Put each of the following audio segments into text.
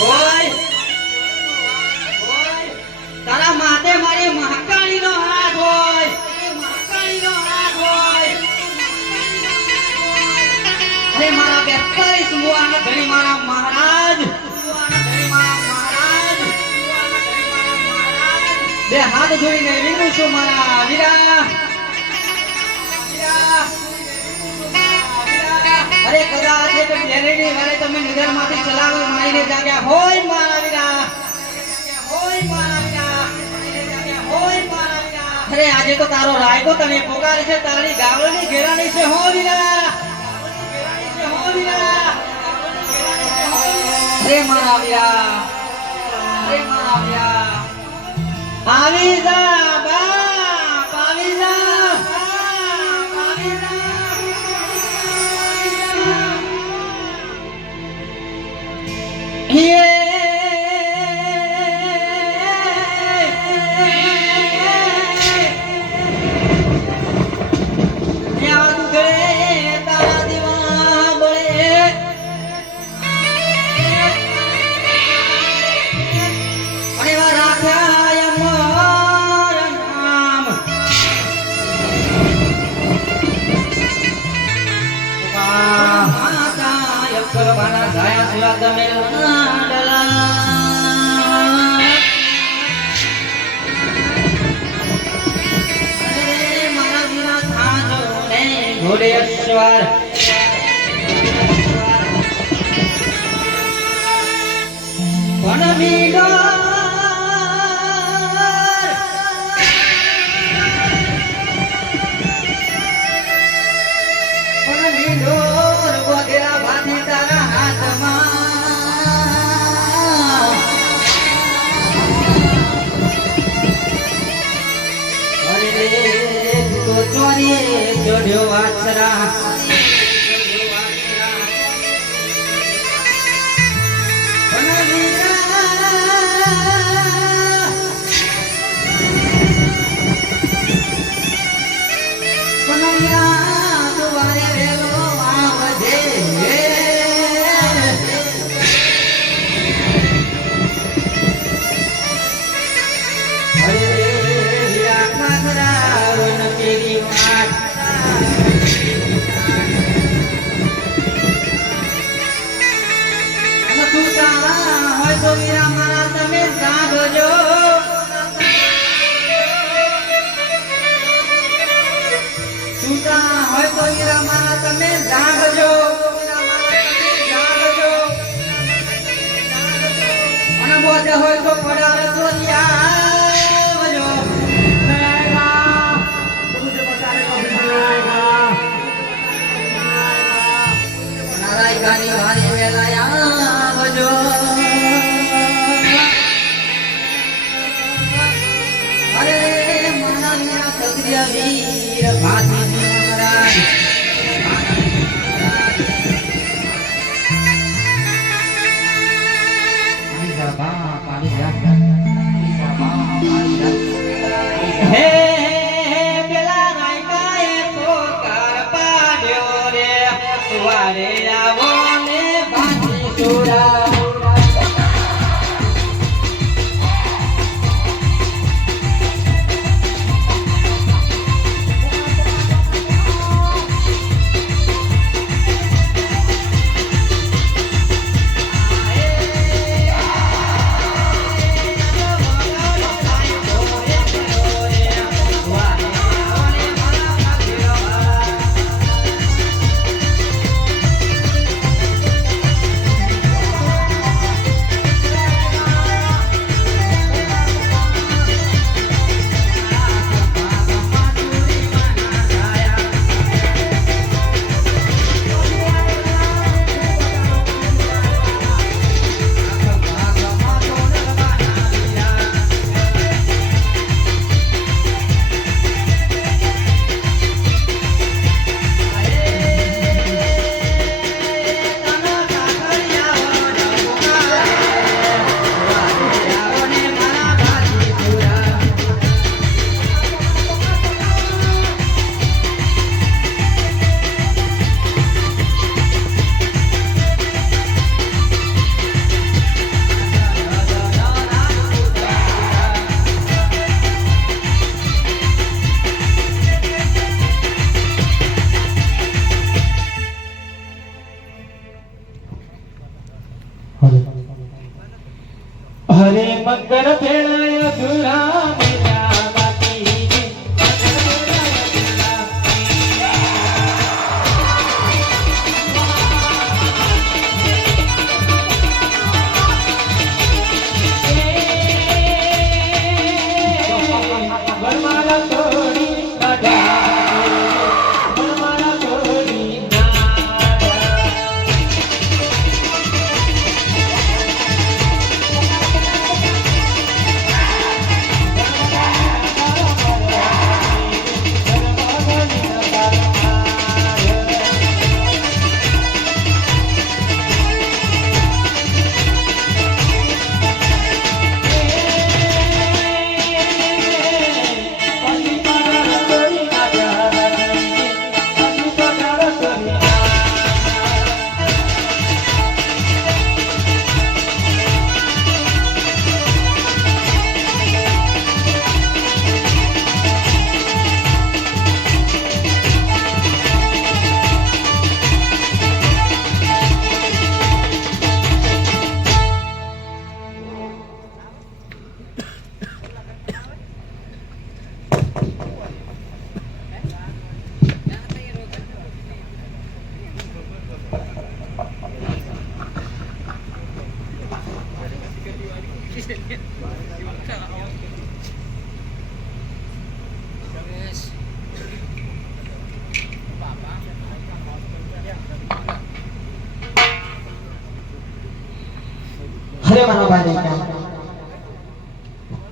હોય તારા માથે મારી મહાકાળીનો હાથ હોય મહાકાળીનો હાથ હોય અરે મારા 42 મુવાના ધણી મારા મહારાજ બે હાથ જોડીને વિનવું છું મારા વીરા અરે કદાચ એક બેરેની વારે તમે નિધનમાંથી ચલાવી મારીને જાગ્યા હોય મારા વીરા હોય મારા વીરા હોય મારા વીરા અરે આજે તો તારો રાયકો તને પોકારે છે તારી ગાવળની ઘેરાણી છે હો વીરા હો વીરા અરે મારા વીરા અરે મારા વીરા આવી જા બાપ આવી જા આવી જા ઘોડેશ્વર વનમીડો વગેરા ભાતી તારા હાથમાં અરે તો ચોરીએ ચડ્યો વાછરા હોય તો પડાર તો આવજો નારાયણી વારી વેલા આવજો અરે મારા સત્ય વીર ભાતી મહારાજ Bye. હરે મકર ફેરાય અધૂરા મેરા બાકી ને. વરમાળા તોડી કાઢા, વરમાળા તોડી હરે મારા ભાઈ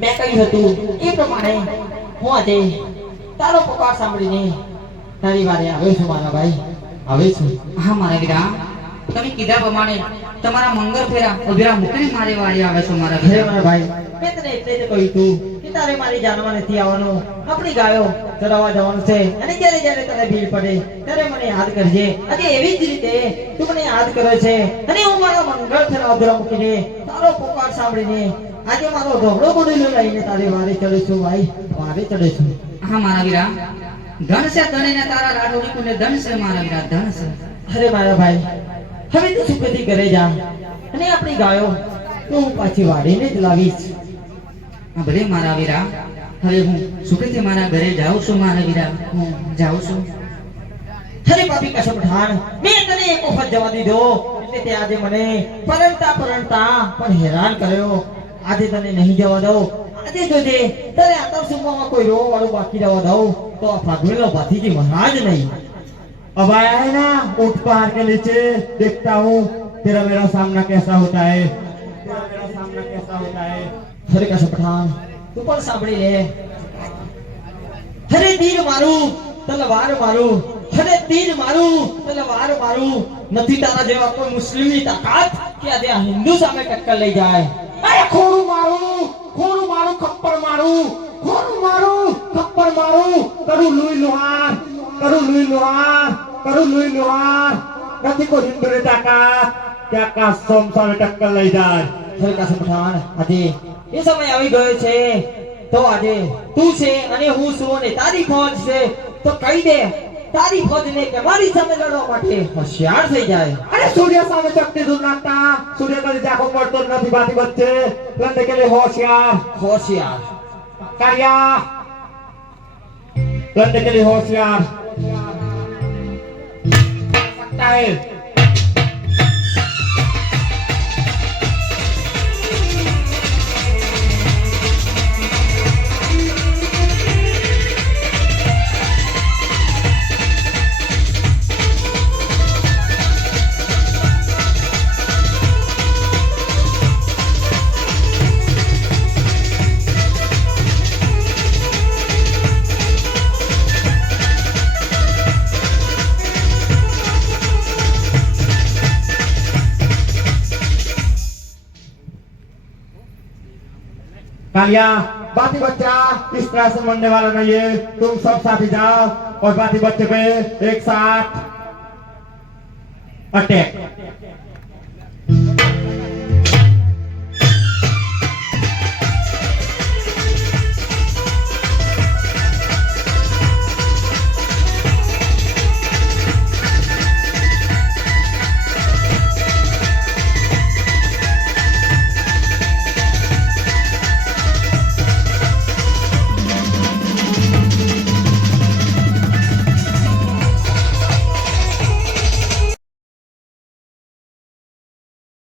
મેં કહ્યું હતું એ પ્રમાણે હું આજે તારો પુકાર સાંભળીને તારી વારે આવ્યો છું મારા ભાઈ, આવે છું. હા મારા વીરા, તમે કીધા પ્રમાણે તમારા મંગળ ફેરા અભિરા મૂકીને મારી વારે આવે છો મારા વીરા. હરે મારા ભાઈ, મેં તને એટલે જ કહ્યું હતું કે તારે મારી જાનમાં નથી આવવાનું, આપણી ગાયો ચરાવવા જવાનું છે અને જ્યારે જ્યારે તને ભીડ પડે ત્યારે મને યાદ કરજે. અને એવી જ રીતે તું મને યાદ કરે છે અને હું મારા મંગળ ફેરા અભિરા મૂકીને તારો પુકાર સાંભળીને આજે મારો ઢોકળો બોડીલો લઈને તારી વારે ચડે છું ભાઈ, વારે ચડે છું. હા મારા વીરા, ધન છે તને તારા રાડોડી કુને ધન છે મારા વીરા, ધન છે. અરે મારા ભાઈ, હવે તું સુખેથી ઘરે જા અને આપણી ગાયો તો હું પાછી વાડીને જ લાવીશ. હા ભલે મારા વીરા, હવે હું સુખેથી મારા ઘરે જાઉં છું મારા વીરા, હું જાઉં છું. અરે પાપી કસમ ઠાણ, મેં તને એક વખત જવા દીધો એટલે તે આજે મને પરણતા પણ હેરાન કર્યો. આજે તને નહીં જવા દઉં. આજે જોજે તારે આતર સુમવામાં કોઈ રોવા વાળું બાકી જવા દઉં તો આ ફાગવેલો ભાતીજી મહારાજ નહીં. अब आया है ना, उठ पहाड़ के नीचे, देखता हूँ तेरा मेरा सामना कैसा होता है, तेरा मेरा सामना कैसा होता है. હરે કસમ ઠાણ, તું પણ સાંભળી લે. હરે તીર મારું તલવાર મારું, હરે તીર મારું તલવાર મારું, નથી તારા જેવા કોઈ મુસ્લિમની તાકાત કે આજે આ હિન્દુ સામે ટક્કર લઈ જાય. अरे खोरू मारू, खोरू मारू, खप्पर मारू, खोरू मारू, खप्पर मारू, करू लुई लोहार, करू लुई लोहार, करू लुई लोहार, નથી કોઈ હિન્દુ ને તાકાત क्या का सोम सामे टक्कर લઈ જાય. હરે કસમ ઠાણ, આજે એ સમય આવી ગયો છે તો આજે તું છે અને હું છું અને તારી ફોજ છે તો કહી દે તારી ફોજને કે મારી સામે લડવા માટે હોશિયાર થઈ જાય. અરે સૂર્ય સામે ચકતી દૂર નાખતા, સૂર્ય કદી જાખો પડતો જ નથી બાતી વચ્ચે, લંડે કે લે હોશિયાર, હોશિયાર કાર્યા लड़ने के लिए होशियार सकता है. कालिया, बाती बच्चा इस तरह से मरने वाला नहीं है, तुम सब साथी जाओ और बाती बच्चे पे एक साथ अटैक